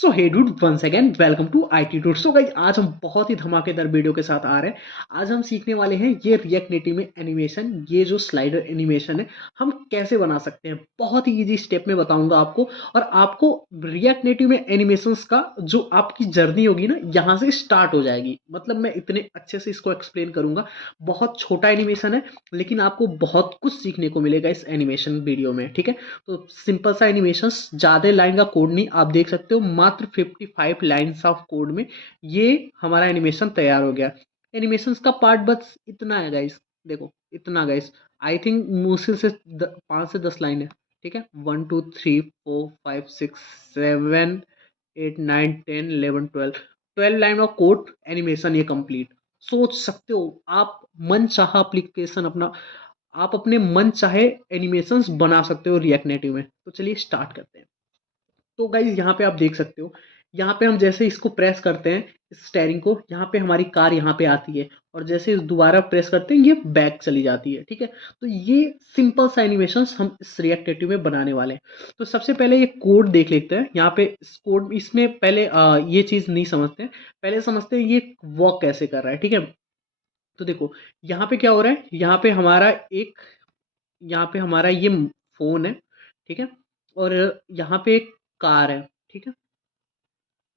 So hey dude once again welcome to IT dude. So guys आज हम बहुत ही धमाकेदार वीडियो के साथ आ रहे हैं। आज हम सीखने वाले हैं ये रिएक्ट नेटिव में एनिमेशन, ये जो स्लाइडर एनिमेशन है हम कैसे बना सकते हैं। बहुत ही इजी स्टेप में बताऊंगा आपको, और आपको रिएक्ट नेटिव में एनिमेशंस का जो आपकी जर्नी होगी ना यहाँ से स्टार्ट हो जाएगी। मतलब मैं इतने अच्छे से इसको एक्सप्लेन करूंगा। बहुत छोटा एनिमेशन है लेकिन आपको बहुत कुछ सीखने को मिलेगा इस एनिमेशन वीडियो में, ठीक है। तो सिंपल सा एनिमेशन, ज़्यादा लाइन का कोड नहीं, आप देख सकते हो मात्र 55 लाइन्स ऑफ कोड में ये हमारा एनिमेशन तैयार हो गया। एनिमेशन का पार्ट बस इतना है गाइस, देखो इतना गाइस। आई थिंक मुश्किल से 5 से 10 लाइन है, ठीक है। 1 2 3 4 5 6 7 8 9 10 11 12 लाइन ऑफ कोड एनिमेशन ये कंप्लीट। सोच सकते हो आप मन चाह एप्लीकेशन अपना, आप अपने मन चाहे एनिमेशंस बना सकते हो रिएक्ट नेटिव में। तो चलिए स्टार्ट करते हैं। तो गाइज यहाँ पे आप देख सकते हो, यहाँ पे हम जैसे इसको प्रेस करते हैं स्टेयरिंग को, यहाँ पे हमारी कार यहाँ पे आती है, और जैसे दोबारा प्रेस करते हैं ये बैक चली जाती है, ठीक है। तो ये सिंपल सा एनिमेशन हम इस रिएक्ट नेटिव में बनाने वाले हैं। तो सबसे पहले ये कोड देख लेते हैं। यहाँ पे इस कोड इसमें पहले ये चीज़ नहीं समझते हैं, पहले समझते हैं ये वर्क कैसे कर रहा है, ठीक है। तो देखो यहाँ पे क्या हो रहा है, यहाँ पे हमारा ये फोन है, ठीक है। और यहाँ पे एक कार है, ठीक है।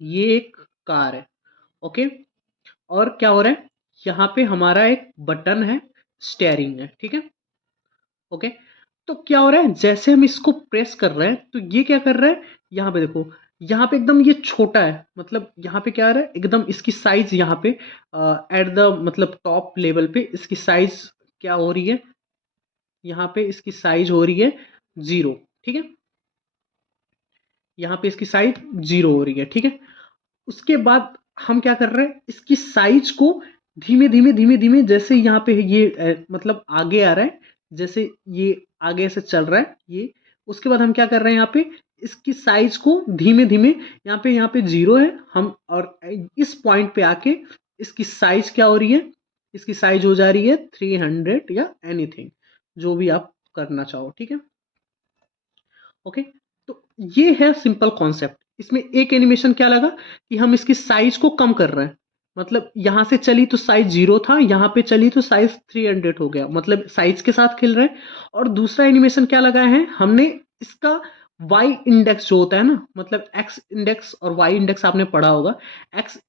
ये एक कार है, ओके। और क्या हो रहा है, यहाँ पे हमारा एक बटन है, स्टेयरिंग है, ठीक है, ओके। तो क्या हो रहा है, जैसे हम इसको प्रेस कर रहे हैं तो ये क्या कर रहा है, यहाँ पे देखो, यहाँ पे एकदम ये छोटा है। मतलब यहाँ पे क्या आ रहा है, एकदम इसकी साइज यहाँ पे एट द मतलब टॉप लेवल पे इसकी साइज क्या हो रही है, यहाँ पे इसकी साइज हो रही है 0, ठीक है। यहाँ पे इसकी साइज 0 हो रही है, ठीक है। उसके बाद हम क्या कर रहे हैं, इसकी साइज को धीमे धीमे धीमे धीमे, जैसे यहाँ पे ये मतलब आगे आ रहा है, जैसे ये आगे से चल रहा है ये। उसके बाद हम क्या कर रहे हैं, यहाँ पे इसकी साइज को धीमे धीमे, यहाँ पे 0 है हम, और इस पॉइंट पे आके इसकी साइज क्या हो रही है, इसकी साइज हो जा रही है 300 या एनीथिंग, जो भी आप करना चाहो, ठीक है, ओके। तो ये है सिंपल कॉन्सेप्ट। इसमें एक एनिमेशन क्या लगा कि हम इसकी साइज को कम कर रहे हैं। मतलब यहां से चली तो साइज 0 था, यहां पे चली तो साइज 300 हो गया, मतलब साइज के साथ खेल रहे हैं। और दूसरा एनिमेशन क्या लगा है हमने, इसका वाई इंडेक्स जो होता है ना, मतलब एक्स इंडेक्स और वाई इंडेक्स आपने पढ़ा होगा। एक्स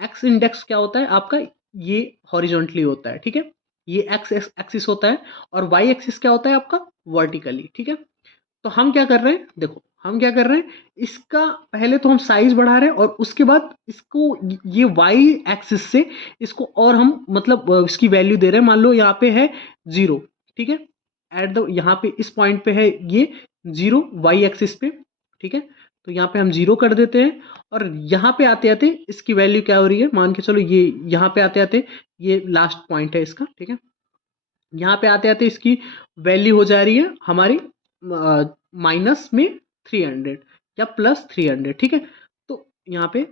एक्स इंडेक्स क्या होता है आपका, ये हॉरिजॉन्टली होता है, ठीक है, ये एक्स एक्सिस होता है। और वाई एक्सिस क्या होता है आपका, वर्टिकली, ठीक है। तो हम क्या कर रहे हैं, देखो हम क्या कर रहे हैं, इसका पहले तो हम साइज बढ़ा रहे हैं, और उसके बाद इसको ये वाई एक्सिस से इसको और हम मतलब इसकी वैल्यू दे रहे हैं। मान लो यहाँ पे है 0, ठीक है। एट द यहाँ पे इस पॉइंट पे है ये 0 वाई एक्सिस पे, ठीक है। तो यहाँ पे हम 0 कर देते हैं, और यहाँ पे आते आते इसकी वैल्यू क्या हो रही है, मान के चलो ये यहाँ पे आते आते ये लास्ट पॉइंट है इसका, ठीक है। यहाँ पे आते आते इसकी वैल्यू हो जा रही है हमारी माइनस में 300 या +300, ठीक है। तो यहाँ पे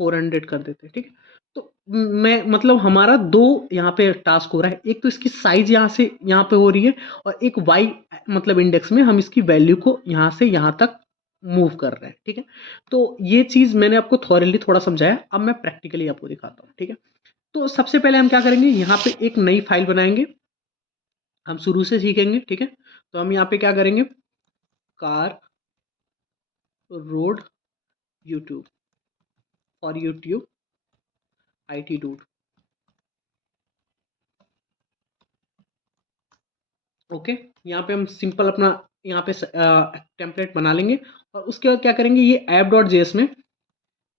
400 कर देते हैं, ठीक है। तो मैं मतलब हमारा दो यहाँ पे टास्क हो रहा है, एक तो इसकी साइज यहाँ से यहाँ पे हो रही है, और एक वाई मतलब इंडेक्स में हम इसकी वैल्यू को यहाँ से यहाँ तक मूव कर रहे हैं, ठीक है। तो ये चीज मैंने आपको थॉरली थोड़ा समझाया, अब मैं प्रैक्टिकली आपको दिखाता हूँ, ठीक है। तो सबसे पहले हम क्या करेंगे, यहाँ पे एक नई फाइल बनाएंगे। हम शुरू से सीखेंगे, ठीक है। तो हम यहाँ पे क्या करेंगे, कार रोड यूट्यूब और यूट्यूब आईटी डूड, ओके। यहाँ पे हम सिंपल अपना यहाँ पे टेम्पलेट बना लेंगे, और उसके बाद क्या करेंगे, ये ऐप डॉट जेएस में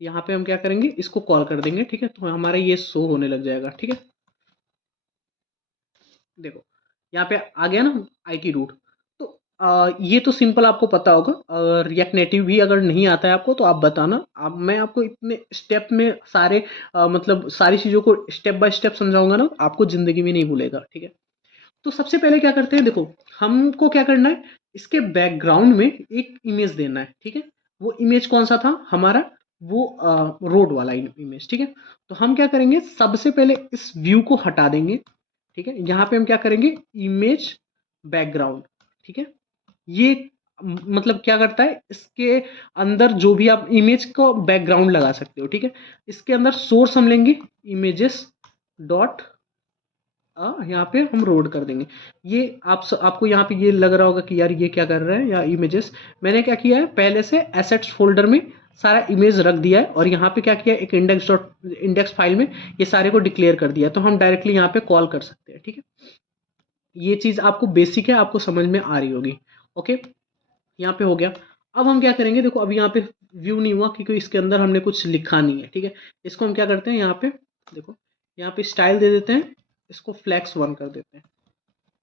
यहाँ पे हम क्या करेंगे, इसको कॉल कर देंगे, ठीक है। तो हमारा ये शो होने लग जाएगा, ठीक है। देखो यहाँ पे आ गया ना आईटी रूट। तो ये तो सिंपल आपको पता होगा। रिएक्ट नेटिव भी अगर नहीं आता है आपको तो आप बताना, मैं आपको इतने स्टेप में सारे मतलब सारी चीज़ों को स्टेप बाय स्टेप समझाऊंगा ना, आपको ज़िंदगी में नहीं भूलेगा, ठीक है। तो सबसे पहले क्या करते हैं, देखो हमको क्या करना है, इसके बैकग्राउंड में एक इमेज देना है, ठीक है। वो इमेज कौन सा था हमारा, वो रोड वाला इमेज, ठीक है। तो हम क्या करेंगे, सबसे पहले इस व्यू को हटा देंगे, ठीक है। यहाँ पे हम क्या करेंगे, इमेज बैकग्राउंड, ठीक है। ये मतलब क्या करता है, इसके अंदर जो भी आप इमेज को बैकग्राउंड लगा सकते हो, ठीक है। इसके अंदर सोर्स हम लेंगे इमेजेस डॉट, यहाँ पे हम रोड कर देंगे। ये आपको यहाँ पे ये लग रहा होगा कि यार ये क्या कर रहा है, या इमेजेस। मैंने क्या किया है, पहले से एसेट्स फोल्डर में सारा इमेज रख दिया है, और यहाँ पे क्या किया है, एक इंडेक्स फाइल में ये सारे को डिक्लेयर कर दिया है, तो हम डायरेक्टली यहाँ पे कॉल कर सकते हैं, ठीक है। ये चीज आपको बेसिक है, आपको समझ में आ रही होगी। ओके, यहाँ पे हो गया। अब हम क्या करेंगे, देखो अभी यहाँ पे व्यू नहीं हुआ क्योंकि इसके अंदर हमने कुछ लिखा नहीं है, ठीक है। इसको हम क्या करते हैं, यहाँ पे देखो, यहाँ पे स्टाइल दे देते हैं, इसको फ्लैक्स 1 कर देते हैं,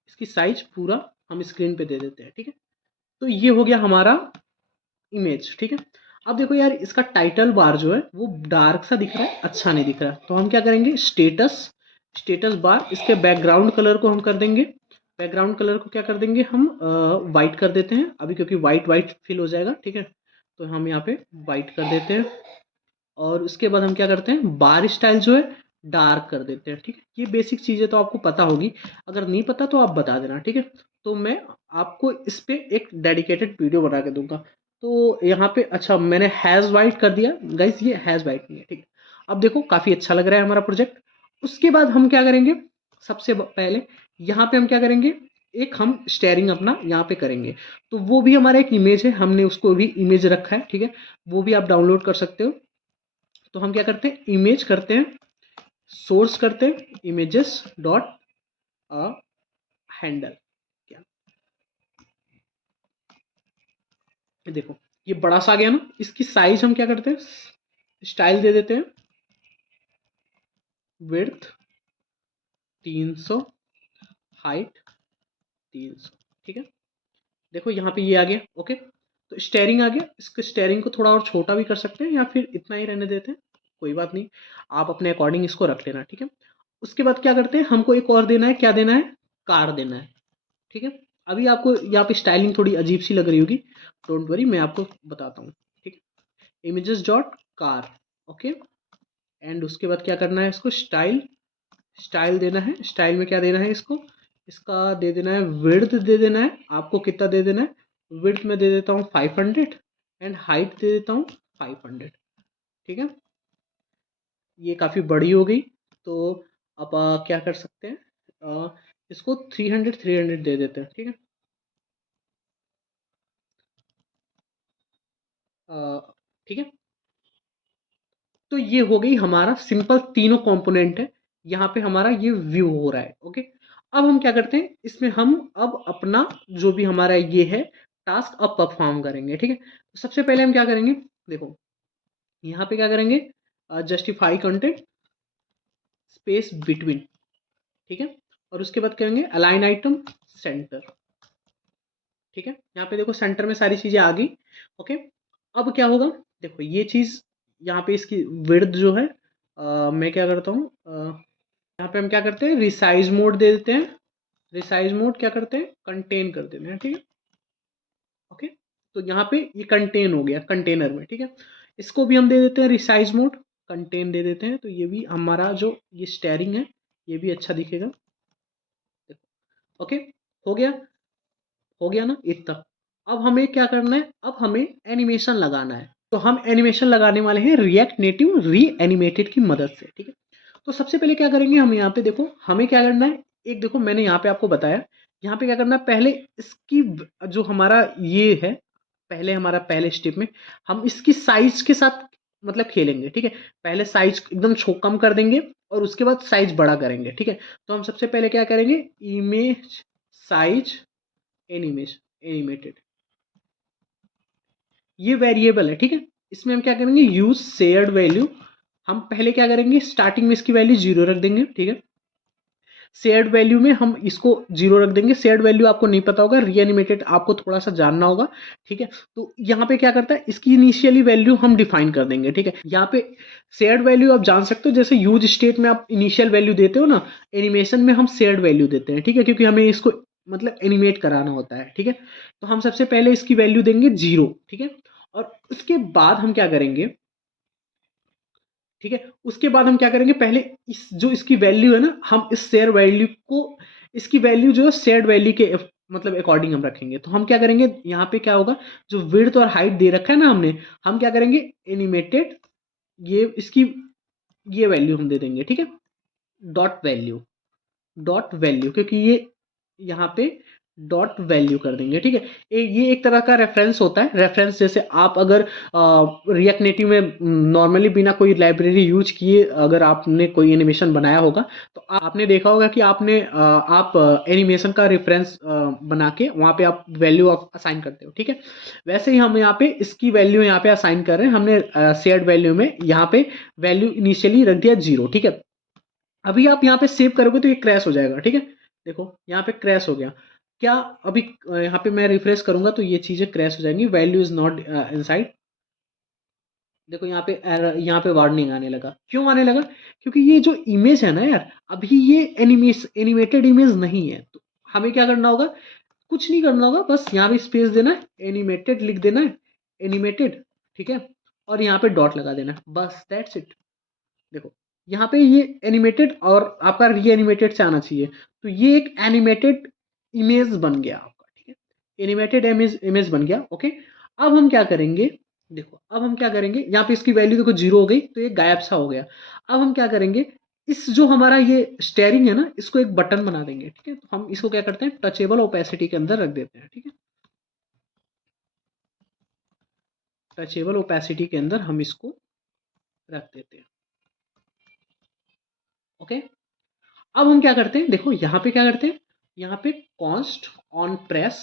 इसकी साइज पूरा हम स्क्रीन पे दे देते हैं, ठीक है। तो ये हो गया हमारा इमेज, ठीक है। अब देखो यार, इसका टाइटल बार जो है वो डार्क सा दिख रहा है, अच्छा नहीं दिख रहा है, तो हम क्या करेंगे, स्टेटस बार, इसके बैकग्राउंड कलर को हम कर देंगे, बैकग्राउंड कलर को क्या कर देंगे हम, वाइट कर देते हैं अभी, क्योंकि वाइट वाइट फिल हो जाएगा, ठीक है। तो हम यहाँ पे वाइट कर देते हैं, और उसके बाद हम क्या करते हैं, बार स्टाइल जो है डार्क कर देते हैं, ठीक है। ये बेसिक चीज़ें तो आपको पता होगी, अगर नहीं पता तो आप बता देना, ठीक है। तो मैं आपको इस पे एक डेडिकेटेड वीडियो बना के दूंगा। तो यहाँ पे अच्छा मैंने हैज़ वाइट कर दिया गाइस, ये हैज़ वाइट नहीं है, ठीक है। अब देखो काफ़ी अच्छा लग रहा है हमारा प्रोजेक्ट। उसके बाद हम क्या करेंगे, सबसे पहले यहाँ पे हम क्या करेंगे, एक हम स्टेयरिंग अपना यहाँ पे करेंगे, तो वो भी हमारा एक इमेज है, हमने उसको भी इमेज रखा है, ठीक है। वो भी आप डाउनलोड कर सकते हो। तो हम क्या करते हैं, इमेज करते हैं, सोर्स करते हैं इमेजेस डॉट हैंडल, क्या, ये देखो ये बड़ा सा आ गया ना। इसकी साइज हम क्या करते हैं, स्टाइल दे देते हैं, विड्थ 300, हाइट 300, ठीक है। देखो यहाँ पे ये आ गया, ओके। तो स्टेयरिंग आ गया, इसके स्टेयरिंग को थोड़ा और छोटा भी कर सकते हैं, या फिर इतना ही रहने देते हैं, कोई बात नहीं, आप अपने अकॉर्डिंग इसको रख लेना, ठीक है। उसके बाद क्या करते हैं, हमको एक और देना है, क्या देना है, कार देना है, ठीक है। अभी आपको यहाँ पे स्टाइलिंग थोड़ी अजीब सी लग रही होगी, डोंट वरी, मैं आपको बताता हूँ, ठीक है। Images dot car, okay. And उसके बाद क्या करना है, इसको स्टाइल देना है, स्टाइल में क्या देना है, इसका दे देना है, विड्थ दे देना है, आपको कितना दे देना है, विड्थ में दे देता हूँ 500, एंड हाइट दे देता हूँ 500, ठीक है। ये काफ़ी बड़ी हो गई, तो अब क्या कर सकते हैं, इसको 300 दे देते हैं, ठीक है। ठीक है। तो ये हो गई हमारा सिंपल, तीनों कंपोनेंट है, यहाँ पे हमारा ये व्यू हो रहा है, ओके। अब हम क्या करते हैं, इसमें हम अब अपना जो भी हमारा ये है टास्क अब परफॉर्म करेंगे, ठीक है। तो सबसे पहले हम क्या करेंगे, देखो यहाँ पे क्या करेंगे, जस्टिफाई कंटेंट स्पेस बिटवीन, ठीक है। और उसके बाद करेंगे अलाइन आइटम सेंटर, ठीक है। यहाँ पे देखो सेंटर में सारी चीजें आ गई, ओके। अब क्या होगा, देखो ये चीज यहाँ पे इसकी विड्थ जो है, मैं क्या करता हूँ, यहाँ पे हम क्या करते हैं, रिसाइज मोड दे देते हैं, रिसाइज मोड क्या करते हैं, कंटेन कर देते हैं, ठीक है, ओके। तो यहाँ पे ये कंटेन हो गया कंटेनर में, ठीक है। इसको भी हम दे देते हैं रिसाइज मोड, कंटेन दे देते हैं, तो ये भी हमारा जो ये स्टेयरिंग है ये भी अच्छा दिखेगा, ओके। हो गया, हो गया ना इतना। अब हमें क्या करना है, अब हमें एनिमेशन लगाना है, तो हम एनिमेशन लगाने वाले हैं रिएक्ट नेटिव री एनिमेटेड की मदद से, ठीक है। तो सबसे पहले क्या करेंगे, हम यहाँ पे देखो हमें क्या करना है, एक देखो मैंने यहाँ पे आपको बताया, यहाँ पे क्या करना है, पहले इसकी जो हमारा ये है, पहले हमारा पहले स्टेप में हम इसकी साइज के साथ मतलब खेलेंगे, ठीक है। पहले साइज एकदम कम कर देंगे, और उसके बाद साइज बड़ा करेंगे, ठीक है। तो हम सबसे पहले क्या करेंगे, इमेज साइज एनिमेटेड, ये वेरिएबल है, ठीक है। इसमें हम क्या करेंगे, यूज शेयर्ड वैल्यू, हम पहले क्या करेंगे, स्टार्टिंग में इसकी वैल्यू 0 रख देंगे, ठीक है। शेयर्ड वैल्यू में हम इसको 0 रख देंगे, शेयर्ड वैल्यू आपको नहीं पता होगा, रीएनिमेटेड आपको थोड़ा सा जानना होगा, ठीक है। तो यहाँ पे क्या करता है, इसकी इनिशियली वैल्यू हम डिफाइन कर देंगे, ठीक है। यहाँ पे शेयर्ड वैल्यू आप जान सकते हो, जैसे यूज स्टेट में आप इनिशियल वैल्यू देते हो ना, एनिमेशन में हम शेयर्ड वैल्यू देते हैं, ठीक है, क्योंकि हमें इसको मतलब एनिमेट कराना होता है, ठीक है। तो हम सबसे पहले इसकी वैल्यू देंगे 0, ठीक है। और उसके बाद हम क्या करेंगे, ठीक है, उसके बाद हम क्या करेंगे, पहले इस जो इसकी वैल्यू है ना, हम इस शेयर वैल्यू को, इसकी वैल्यू जो है शेयर्ड वैल्यू के मतलब अकॉर्डिंग हम रखेंगे। तो हम क्या करेंगे, यहाँ पे क्या होगा, जो विड्थ और हाइट दे रखा है ना हमने, हम क्या करेंगे एनिमेटेड, ये इसकी ये वैल्यू हम दे देंगे, ठीक है, डॉट वैल्यू, डॉट वैल्यू, क्योंकि ये यहाँ पे डॉट वैल्यू कर देंगे, ठीक है। ये एक तरह का रेफरेंस होता है। रेफरेंस जैसे आप अगर रिएक्ट नेटिव में नॉर्मली बिना कोई लाइब्रेरी यूज किए अगर आपने कोई एनिमेशन बनाया होगा, तो आपने देखा होगा कि आप एनिमेशन का रेफरेंस बना के वहाँ पे आप वैल्यू असाइन करते हो, ठीक है। वैसे ही हम यहाँ पे इसकी वैल्यू यहाँ पे असाइन कर रहे हैं। हमने शेयर्ड वैल्यू में यहाँ पे वैल्यू इनिशियली रख दिया 0, ठीक है। अभी आप यहाँ पे सेव करोगे तो ये क्रैश हो जाएगा, ठीक है। देखो यहाँ पे क्रैश हो गया क्या, अभी यहाँ पे मैं रिफ्रेश करूंगा तो ये चीजें क्रैश हो जाएंगी, वैल्यू इज नॉट इनसाइड। देखो यहाँ पे वार्निंग आने लगा, क्यों आने लगा, क्योंकि ये जो इमेज है ना यार, अभी ये एनिमेटेड इमेज नहीं है। तो हमें क्या करना होगा, कुछ नहीं करना होगा, बस यहाँ पे स्पेस देना है, एनिमेटेड लिख देना है, एनिमेटेड, ठीक है, और यहाँ पे डॉट लगा देना है, बस दैट्स इट। देखो यहाँ पे ये एनिमेटेड और आपका री एनिमेटेड से आना चाहिए, तो ये एक एनिमेटेड इमेज बन गया आपका, ठीक है, एनिमेटेड इमेज बन गया। ओके, अब हम क्या करेंगे, देखो अब हम क्या करेंगे, यहाँ पे इसकी वैल्यू देखो 0 हो गई, तो ये गायब सा हो गया। अब हम क्या करेंगे, इस जो हमारा ये स्टेयरिंग है ना, इसको एक बटन बना देंगे, ठीक है। तो हम इसको क्या करते हैं, टचेबल ओपेसिटी के अंदर रख देते हैं, ठीक है, टचेबल ओपेसिटी के अंदर हम इसको रख देते हैं। ओके, अब हम क्या करते हैं, देखो यहाँ पे क्या करते हैं, यहाँ पे कॉन्स्ट ऑन प्रेस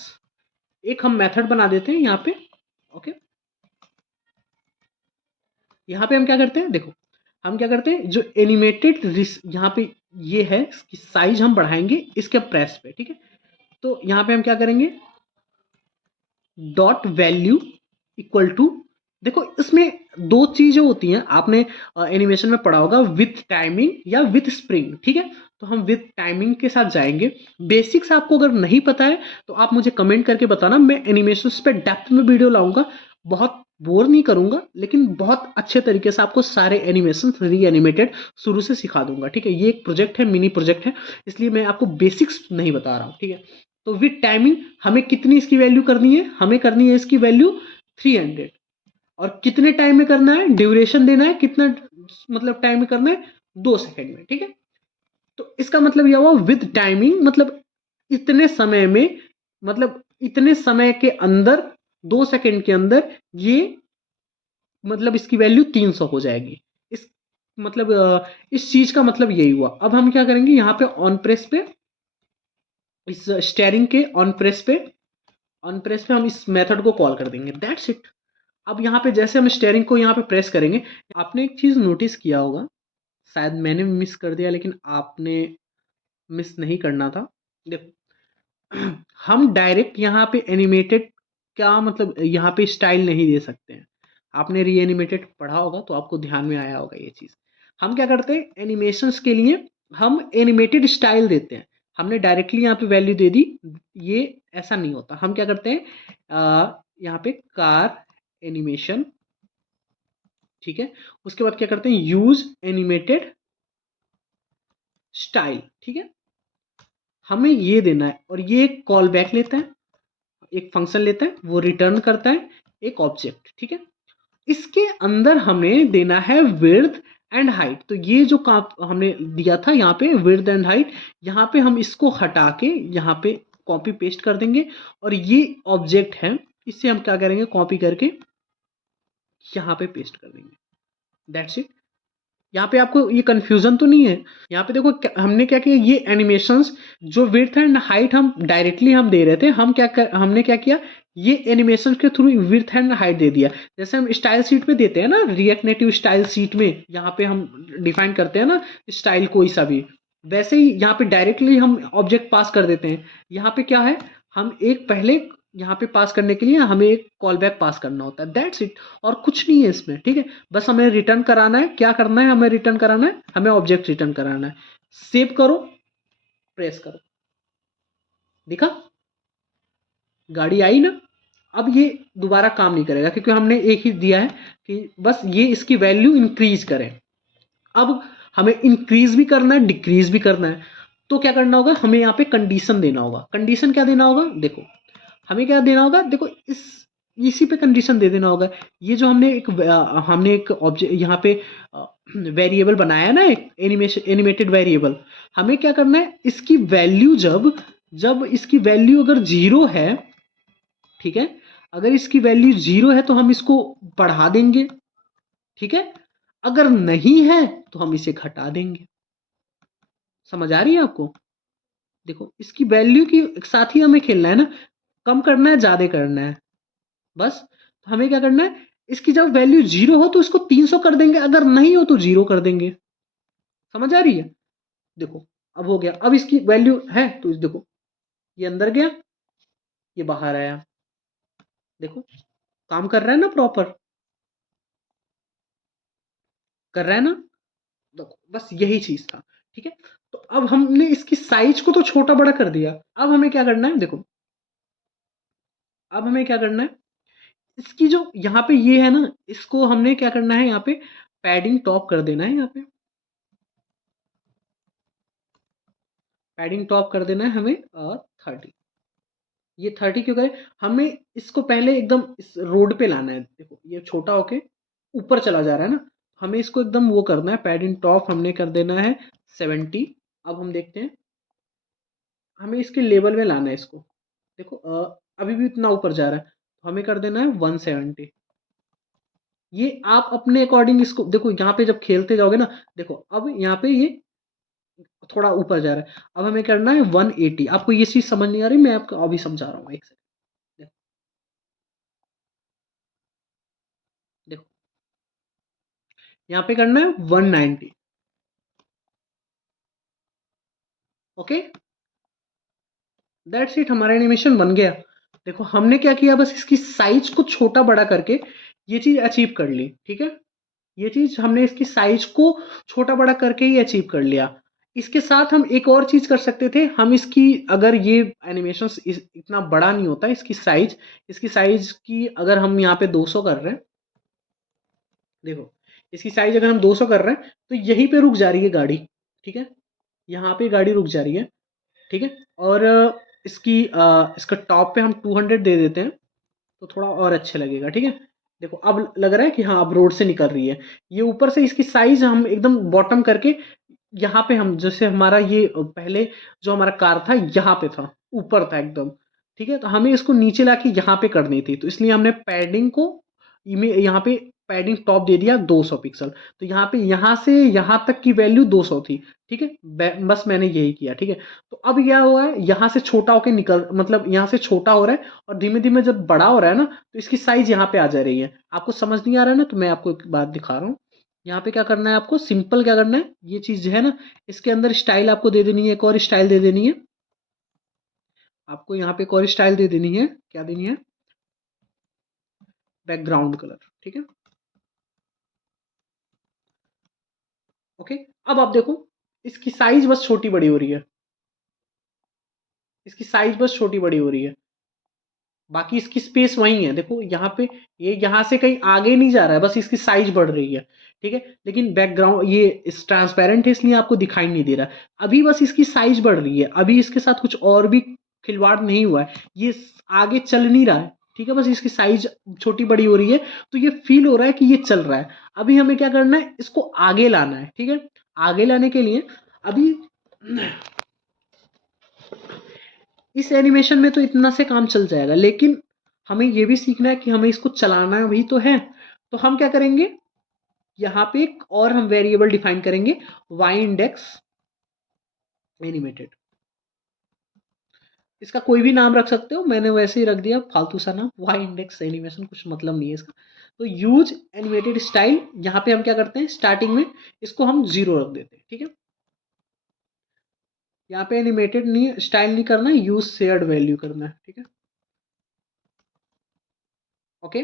एक हम मेथड बना देते हैं यहाँ पे। ओके, यहाँ पे हम क्या करते हैं, देखो हम क्या करते हैं, जो एनिमेटेड यहाँ पे ये है, इसकी साइज हम बढ़ाएंगे इसके प्रेस पे, ठीक है। तो यहाँ पे हम क्या करेंगे, डॉट वैल्यू इक्वल टू, देखो इसमें दो चीजें होती हैं, आपने एनिमेशन में पढ़ा होगा, विथ टाइमिंग या विथ स्प्रिंग, ठीक है। तो हम विथ टाइमिंग के साथ जाएंगे। बेसिक्स आपको अगर नहीं पता है तो आप मुझे कमेंट करके बताना, मैं एनिमेशन पे डेप्थ में वीडियो लाऊंगा, बहुत बोर नहीं करूंगा, लेकिन बहुत अच्छे तरीके से आपको सारे एनिमेशन री एनिमेटेड शुरू से सिखा दूंगा, ठीक है। ये एक प्रोजेक्ट है, मिनी प्रोजेक्ट है, इसलिए मैं आपको बेसिक्स नहीं बता रहा हूँ, ठीक है। तो विथ टाइमिंग हमें कितनी इसकी वैल्यू करनी है, हमें करनी है इसकी वैल्यू 300, और कितने टाइम में करना है, ड्यूरेशन देना है कितना, मतलब टाइम में करना है 2 सेकंड में, ठीक है। तो इसका मतलब यह हुआ विद टाइमिंग, मतलब इतने समय में, मतलब इतने समय के अंदर, 2 सेकंड के अंदर ये, मतलब इसकी वैल्यू 300 हो जाएगी। इस मतलब इस चीज का मतलब यही हुआ। अब हम क्या करेंगे, यहाँ पे ऑन प्रेस पे, इस स्टेयरिंग के ऑन प्रेस पे हम इस मेथड को कॉल कर देंगे, दैट्स इट। अब यहाँ पे जैसे हम स्टेयरिंग को यहाँ पे प्रेस करेंगे, आपने एक चीज नोटिस किया होगा, शायद मैंने मिस कर दिया लेकिन आपने मिस नहीं करना था। देखो हम डायरेक्ट यहाँ पे एनिमेटेड क्या मतलब यहाँ पे स्टाइल नहीं दे सकते हैं। आपने री एनिमेटेड पढ़ा होगा तो आपको ध्यान में आया होगा ये चीज। हम क्या करते हैं, एनिमेशंस के लिए हम एनिमेटेड स्टाइल देते हैं। हमने डायरेक्टली यहाँ पे वैल्यू दे दी, ये ऐसा नहीं होता। हम क्या करते हैं, यहाँ पे कार एनिमेशन, ठीक है, उसके बाद क्या करते हैं, यूज एनिमेटेड स्टाइल, ठीक है, हमें ये देना है। और ये एक कॉल बैक लेता है, एक फंक्शन लेता है, वो रिटर्न करता है एक ऑब्जेक्ट, ठीक है। इसके अंदर हमें देना है विड्थ एंड हाइट। तो ये जो काम हमने दिया था यहाँ पे विड्थ एंड हाइट, यहाँ पे हम इसको हटा के यहाँ पे कॉपी पेस्ट कर देंगे, और ये ऑब्जेक्ट है, इससे हम क्या करेंगे, कॉपी करके यहाँ पे पेस्ट कर देंगे, दैट्स इट। यहाँ पे आपको ये कंफ्यूजन तो नहीं है। यहाँ पे देखो हमने क्या किया, ये एनिमेशंस जो विड्थ एंड हाइट हम डायरेक्टली हम दे रहे थे, हमने क्या किया, ये एनिमेशन के थ्रू विड्थ एंड हाइट दे दिया। जैसे हम स्टाइल सीट पे देते हैं ना, रिएक्ट नेटिव स्टाइल सीट में यहाँ पे हम डिफाइन करते हैं ना स्टाइल कोई सा भी, वैसे ही यहाँ पे डायरेक्टली हम ऑब्जेक्ट पास कर देते हैं। यहाँ पे क्या है, हम एक पहले यहाँ पे पास करने के लिए हमें एक कॉल बैक पास करना होता है, दैट्स इट। और कुछ नहीं है इसमें, ठीक है। बस हमें रिटर्न कराना है, क्या करना है, हमें रिटर्न कराना है, हमें ऑब्जेक्ट रिटर्न कराना है। सेव करो, प्रेस करो, दिखा, गाड़ी आई ना। अब ये दोबारा काम नहीं करेगा क्योंकि हमने एक ही दिया है कि बस ये इसकी वैल्यू इंक्रीज करें। अब हमें इंक्रीज भी करना है, डिक्रीज भी करना है। तो क्या करना होगा, हमें यहाँ पे कंडीशन देना होगा। कंडीशन क्या देना होगा, देखो हमें क्या देना होगा, देखो इसी पे कंडीशन दे देना होगा। ये जो हमने एक ऑब्जेक्ट यहाँ पे वेरिएबल बनाया है ना, एक एनिमेटेड वेरिएबल, हमें क्या करना है, इसकी वैल्यू जब जब इसकी वैल्यू अगर 0 है, ठीक है, अगर इसकी वैल्यू 0 है तो हम इसको बढ़ा देंगे, ठीक है, अगर नहीं है तो हम इसे घटा देंगे। समझ आ रही है आपको? देखो इसकी वैल्यू की साथ ही हमें खेलना है ना, कम करना है ज्यादा करना है, बस। तो हमें क्या करना है, इसकी जब वैल्यू 0 हो तो इसको 300 कर देंगे, अगर नहीं हो तो 0 कर देंगे। समझ आ रही है? देखो अब हो गया। अब इसकी वैल्यू है तो देखो ये अंदर गया, ये बाहर आया, देखो काम कर रहा है ना, प्रॉपर कर रहा है ना। देखो बस यही चीज था, ठीक है। तो अब हमने इसकी साइज को तो छोटा बड़ा कर दिया, अब हमें क्या करना है, देखो अब हमें क्या करना है, इसकी जो यहाँ पे ये है ना, इसको हमने क्या करना है, यहाँ पे पैडिंग टॉप कर देना है, यहाँ पे पैडिंग टॉप कर देना है हमें 30। ये 30 क्यों करें, हमें इसको पहले एकदम इस रोड पे लाना है। देखो ये छोटा होके ऊपर चला जा रहा है ना, हमें इसको एकदम वो करना है, पैडिंग टॉप हमने कर देना है 70। अब हम देखते हैं, हमें इसके लेवल में लाना है इसको। देखो अभी भी इतना ऊपर जा रहा है, तो हमें कर देना है 170। ये आप अपने अकॉर्डिंग इसको देखो, यहाँ पे जब खेलते जाओगे ना, देखो अब यहाँ पे ये थोड़ा ऊपर जा रहा है, अब हमें करना है 180। आपको ये चीज समझ नहीं आ रही, मैं आपको अभी समझा रहा हूँ, एक सेकंड। देखो देखो यहाँ पे करना है 190। ओके, दैट्स इट, हमारा एनिमेशन बन गया। देखो हमने क्या किया, बस इसकी साइज को छोटा बड़ा करके ये चीज अचीव कर ली, ठीक है। ये चीज हमने इसकी साइज को छोटा बड़ा करके ही अचीव कर लिया। इसके साथ हम एक और चीज कर सकते थे, हम इसकी अगर ये एनिमेशन इतना बड़ा नहीं होता, इसकी साइज की अगर हम यहाँ पे 200 कर रहे हैं, देखो इसकी साइज अगर हम 200 कर रहे हैं तो यहीं पे रुक जा रही है गाड़ी, ठीक है, यहाँ पे गाड़ी रुक जा रही है, ठीक है। और इसका टॉप पे हम 200 दे देते हैं, तो थोड़ा और अच्छा लगेगा, ठीक है। देखो अब लग रहा है कि हाँ अब रोड से निकल रही है। ये ऊपर से इसकी साइज हम एकदम बॉटम करके, यहाँ पे हम जैसे हमारा ये पहले जो हमारा कार था यहाँ पे था, ऊपर था एकदम, ठीक है, तो हमें इसको नीचे लाके यहाँ पे करनी थी, तो इसलिए हमने पैडिंग को यहाँ पे पैडिंग टॉप दे दिया 200 पिक्सल। तो यहाँ पे यहाँ से यहाँ तक की वैल्यू 200 थी, ठीक है, बस मैंने यही किया, ठीक है। तो अब क्या हुआ है, यहाँ से छोटा होके निकल, मतलब यहाँ से छोटा हो रहा है और धीमे धीमे जब बड़ा हो रहा है ना, तो इसकी साइज यहाँ पे आ जा रही है। आपको समझ नहीं आ रहा है ना, तो मैं आपको एक बात दिखा रहा हूँ। यहाँ पे क्या करना है, आपको सिंपल क्या करना है, ये चीज है ना, इसके अंदर स्टाइल आपको दे देनी है, एक और स्टाइल दे देनी है। आपको यहाँ पे एक और स्टाइल दे देनी है, क्या देनी है, बैकग्राउंड कलर, ठीक है। ओके, अब आप देखो इसकी साइज बस छोटी बड़ी हो रही है, इसकी साइज बस छोटी बड़ी हो रही है, बाकी इसकी स्पेस वही है। देखो यहाँ पे ये यहाँ से कहीं आगे नहीं जा रहा है, बस इसकी साइज बढ़ रही है, ठीक है। लेकिन बैकग्राउंड ये इस ट्रांसपेरेंट है, इसलिए आपको दिखाई नहीं दे रहा। अभी बस इसकी साइज बढ़ रही है, अभी इसके साथ कुछ और भी खिलवाड़ नहीं हुआ है, ये आगे चल नहीं रहा है, ठीक है, बस इसकी साइज छोटी बड़ी हो रही है, तो ये फील हो रहा है कि ये चल रहा है। अभी हमें क्या करना है, इसको आगे लाना है, ठीक है। आगे लाने के लिए अभी इस एनिमेशन में तो इतना से काम चल जाएगा, लेकिन हमें ये भी सीखना है कि हमें इसको चलाना भी तो है। तो हम क्या करेंगे, यहाँ पे एक और हम वेरिएबल डिफाइन करेंगे, वाई इंडेक्स एनिमेटेड। इसका कोई भी नाम रख सकते हो, मैंने वैसे ही रख दिया फालतू सा नाम, वाई इंडेक्स एनिमेशन, कुछ मतलब नहीं है इसका। तो यूज एनिमेटेड स्टाइल, यहाँ पे हम क्या करते हैं, स्टार्टिंग में इसको हम 0 रख देते हैं, ठीक है। यहाँ पे एनिमेटेड नहीं, स्टाइल नहीं करना है, यूज शेयर्ड वैल्यू करना है, ठीक है। ओके,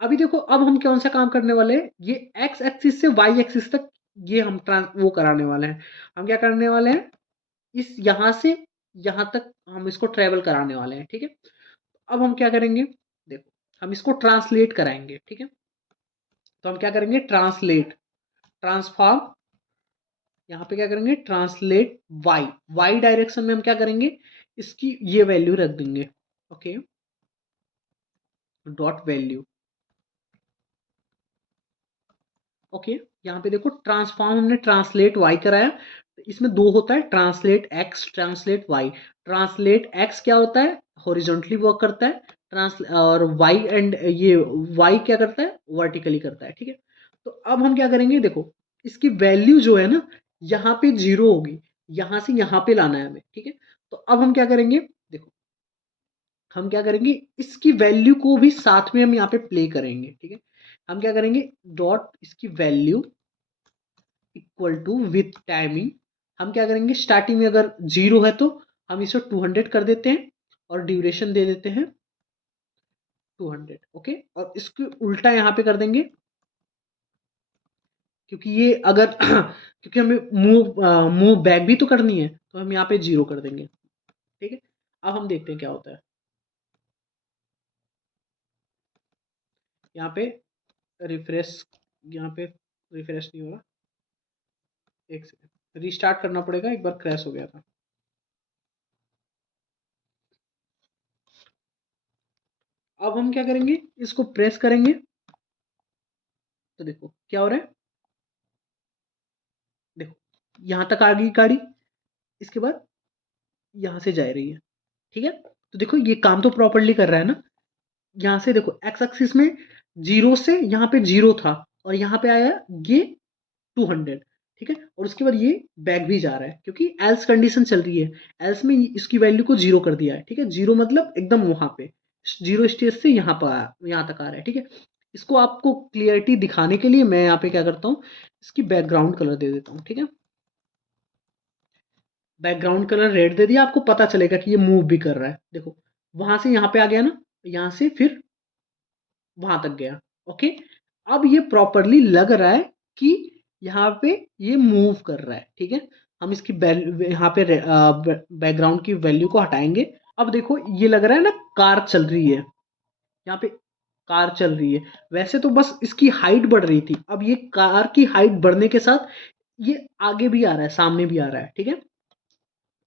अभी देखो अब हम कौन सा काम करने वाले हैं, ये एक्स एक्सिस से वाई एक्सिस तक ये हम वो कराने वाले हैं। हम क्या करने वाले हैं, इस यहाँ से यहाँ तक हम इसको ट्रेवल कराने वाले हैं, ठीक है। अब हम क्या करेंगे, देखो हम इसको ट्रांसलेट कराएंगे, ठीक है। तो हम क्या करेंगे, ट्रांसलेट, ट्रांसफॉर्म, यहाँ पे क्या करेंगे, ट्रांसलेट वाई, वाई डायरेक्शन में हम क्या करेंगे, इसकी ये वैल्यू रख देंगे। Okay, dot value. ओके, यहाँ पे देखो ट्रांसफॉर्म हमने ट्रांसलेट वाई कराया, तो इसमें दो होता है, translate X, translate Y. Translate X क्या होता है, हॉरिजॉन्टली वर्क करता है, ट्रांस और वाई एंड ये वाई क्या करता है, वर्टिकली करता है। ठीक है, तो अब हम क्या करेंगे, देखो इसकी वैल्यू जो है ना, यहाँ पे जीरो होगी, यहाँ से यहाँ पे लाना है हमें। ठीक है, तो अब हम क्या करेंगे, देखो हम क्या करेंगे, इसकी वैल्यू को भी साथ में हम यहाँ पे प्ले करेंगे। ठीक है, हम क्या करेंगे, डॉट इसकी value equal to with timing, हम क्या करेंगे, स्टार्टिंग में अगर जीरो है तो हम इसे 200 कर देते हैं और ड्यूरेशन दे देते हैं 200। ओके, और इसको उल्टा यहाँ पे कर देंगे, क्योंकि ये अगर क्योंकि हमें मूव बैक भी तो करनी है, तो हम यहाँ पे जीरो कर देंगे। ठीक है, अब हम देखते हैं क्या होता है। यहाँ पे रिफ्रेश, यहाँ पे रिफ्रेश नहीं हो रहा, एक सेकंड रीस्टार्ट करना पड़ेगा, एक बार क्रैश हो गया था। अब हम क्या करेंगे, इसको प्रेस करेंगे, तो देखो क्या हो रहा है, देखो यहां तक आ गई गाड़ी, इसके बाद यहां से जा रही है। ठीक है, तो देखो ये काम तो प्रॉपरली कर रहा है ना। यहाँ से देखो एक्स एक्सिस में जीरो से यहाँ पे जीरो था, और यहाँ पे आया ये 200। ठीक है, और उसके बाद ये बैक भी जा रहा है, क्योंकि एल्स कंडीशन चल रही है, एल्स में इसकी वैल्यू को जीरो कर दिया है। ठीक है, जीरो मतलब एकदम वहां पे जीरो स्टेज से यहाँ पर आया, यहाँ तक आ रहा है। ठीक है, इसको आपको क्लियरिटी दिखाने के लिए मैं यहाँ पे क्या करता हूँ, इसकी बैकग्राउंड कलर दे देता हूँ। ठीक है, बैकग्राउंड कलर रेड दे दिया, आपको पता चलेगा कि ये मूव भी कर रहा है। देखो वहां से यहाँ पे आ गया ना, यहाँ से फिर वहां तक गया। ओके, अब ये प्रॉपरली लग रहा है कि यहाँ पे ये मूव कर रहा है। ठीक है, हम इसकी यहाँ पे बैकग्राउंड की वैल्यू को हटाएंगे। अब देखो ये लग रहा है ना, कार चल रही है, यहाँ पे कार चल रही है। वैसे तो बस इसकी हाइट बढ़ रही थी, अब ये कार की हाइट बढ़ने के साथ ये आगे भी आ रहा है, सामने भी आ रहा है। ठीक है,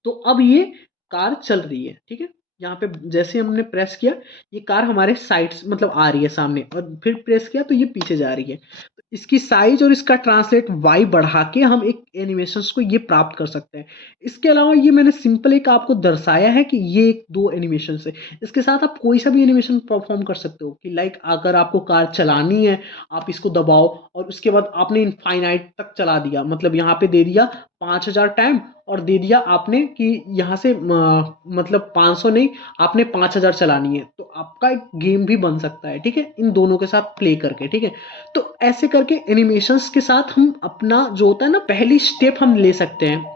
तो अब ये कार चल रही है। ठीक है, यहाँ पे जैसे हमने प्रेस किया, ये कार हमारे साइड मतलब आ रही है सामने, और फिर प्रेस किया तो ये पीछे जा रही है। तो इसकी साइज और इसका ट्रांसलेट वाई बढ़ा के हम एक एनिमेशंस को ये प्राप्त कर सकते हैं। इसके अलावा ये मैंने सिंपल एक आपको दर्शाया है कि ये एक दो एनिमेशन है, इसके साथ आप कोई सा भी एनिमेशन परफॉर्म कर सकते हो। कि लाइक अगर आपको कार चलानी है, आप इसको दबाओ और उसके बाद आपने इनफाइनाइट तक चला दिया, मतलब यहाँ पे दे दिया 5000 टाइम, और दे दिया आपने कि यहाँ से मतलब 500 नहीं, आपने 5000 चलानी है, तो आपका एक गेम भी बन सकता है। ठीक है, इन दोनों के साथ प्ले करके। ठीक है, तो ऐसे करके एनिमेशंस के साथ हम अपना जो होता है ना, पहली स्टेप हम ले सकते हैं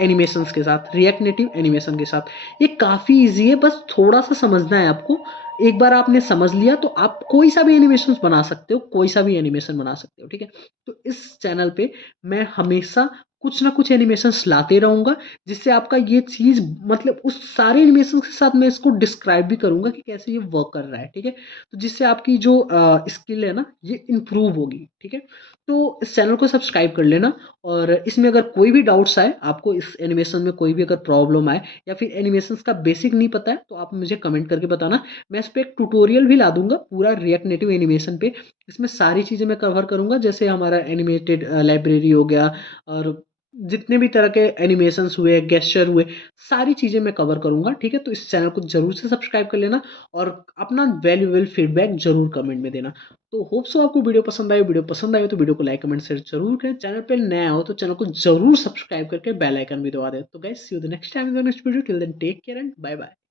एनिमेशंस के साथ, रिएक्ट नेटिव एनिमेशन के साथ। ये काफ़ी इजी है, बस थोड़ा सा समझना है आपको। एक बार आपने समझ लिया तो आप कोई सा भी एनिमेशन बना सकते हो, कोई सा भी एनिमेशन बना सकते हो। ठीक है, तो इस चैनल पे मैं हमेशा कुछ ना कुछ एनिमेशंस लाते रहूंगा, जिससे आपका ये चीज मतलब उस सारे एनिमेशन के साथ मैं इसको डिस्क्राइब भी करूंगा कि कैसे ये वर्क कर रहा है। ठीक है, तो जिससे आपकी जो स्किल है ना, ये इम्प्रूव होगी। ठीक है, तो इस चैनल को सब्सक्राइब कर लेना, और इसमें अगर कोई भी डाउट्स आए आपको, इस एनिमेशन में कोई भी अगर प्रॉब्लम आए, या फिर एनिमेशन का बेसिक नहीं पता है, तो आप मुझे कमेंट करके बताना। मैं इस पर एक ट्यूटोरियल भी ला दूंगा पूरा रिएक्ट नेटिव एनिमेशन पे। इसमें सारी चीज़ें मैं कवर करूंगा, जैसे हमारा एनिमेटेड लाइब्रेरी हो गया, और जितने भी तरह के एनिमेशंस हुए, गेस्चर हुए, सारी चीज़ें मैं कवर करूंगा। ठीक है, तो इस चैनल को जरूर से सब्सक्राइब कर लेना, और अपना वैल्यूएबल फीडबैक जरूर कमेंट में देना। तो होप सो आपको वीडियो पसंद आए, वीडियो पसंद आए तो वीडियो को लाइक कमेंट शेयर जरूर करें। चैनल पे नया हो तो चैनल को जरूर सब्सक्राइब करके बेल आइकन भी दबा दें। तो guys see you the next time in the next video, till then take care and bye bye.